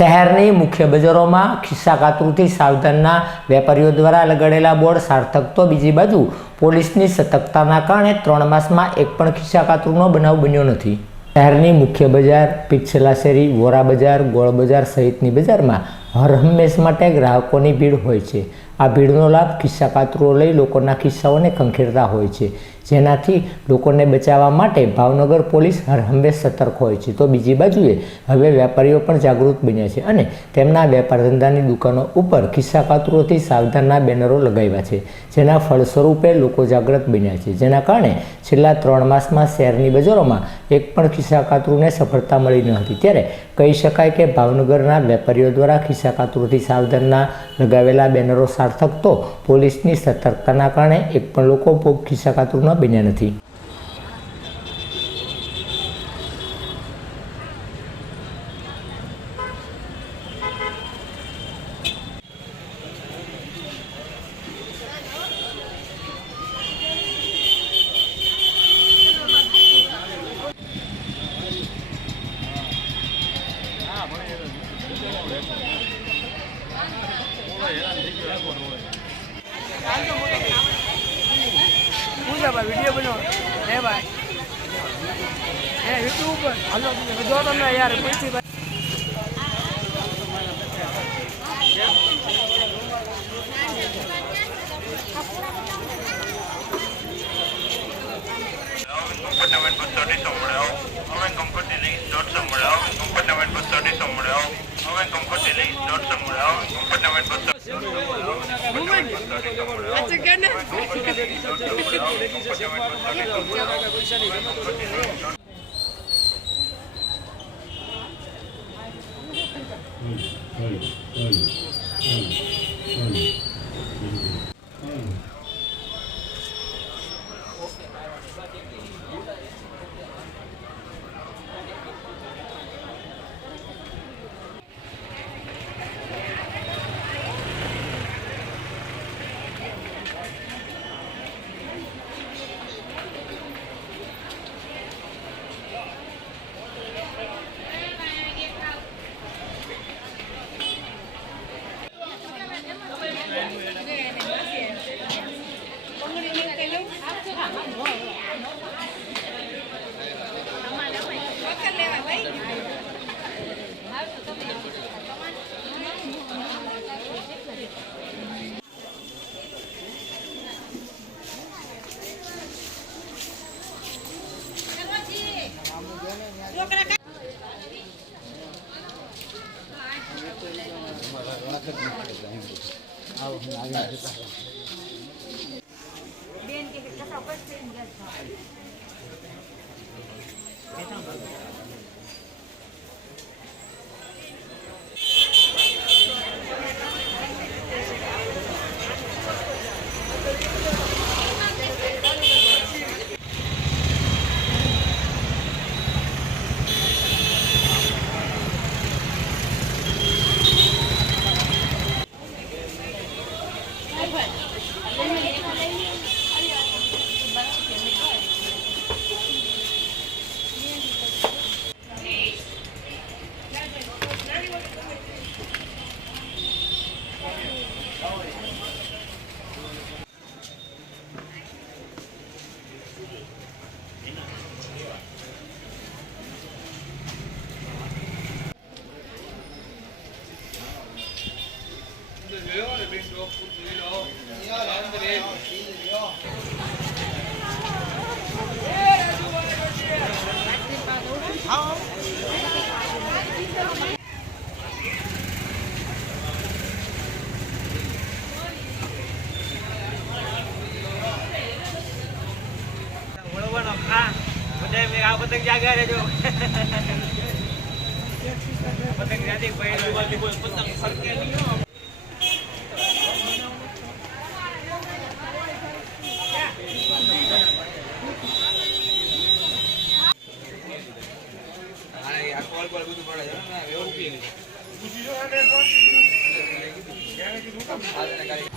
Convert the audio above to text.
શહેરની મુખ્ય બજારોમાં ખિસ્સા કાતરુથી સાવધાનના વેપારીઓ દ્વારા લગાડેલા બોર્ડ સાર્થક તો બીજી બાજુ પોલીસની સતર્કતાના કારણે 3 માસમાં એક પણ ખિસ્સા કાતરુનો બનાવ બન્યો નથી। શહેરની મુખ્ય બજાર, પિછલા શેરી, વોરા બજાર, ગોળ બજાર સહિતની બજારમાં હર હંમેશ માટે ગ્રાહકોની ભીડ હોય છે। આ ભીડનો લાભ ખિસ્સા કાતરુઓ લઈ લોકોના ખિસ્સાઓને ખંખેરતા હોય છે, જેનાથી લોકોને બચાવવા માટે ભાવનગર પોલીસ હર હંમેશ સતર્ક હોય છે। તો બીજી બાજુએ હવે વેપારીઓ પણ જાગૃત બન્યા છે અને તેમના વેપાર ધંધાની દુકાનો ઉપર ખિસ્સા કાતરુઓથી સાવધાનના બેનરો લગાવ્યા છે, જેના ફળ સ્વરૂપે લોકો જાગૃત બન્યા છે, જેના કારણે છેલ્લા 3 માસમાં શહેરની બજારોમાં એક પણ ખિસ્સા કાતરુને સફળતા મળી ન હતી। ત્યારે કહી શકાય કે ભાવનગરના વેપારીઓ દ્વારા ખિસ્સા કાતરુથી સાવધાનના લગાવેલા બેનરો સાર્થક તો પોલીસની સતર્કતાના કારણે એક પણ લોકો ખિસ્સા કાતરુના બન્યા નથી। वीडियो बनो है भाई यूट्यूब पर हेलो जो तुमने यार पैसे पतंग जागा रे जो पतंग जाती पहली वाली कोई पतंग फरके नहीं हो हां यार कॉल पर બધું પડે છે ને એવું પી લીધું બીજો આને પણ ક્યાં કે રૂકા આને કાઈ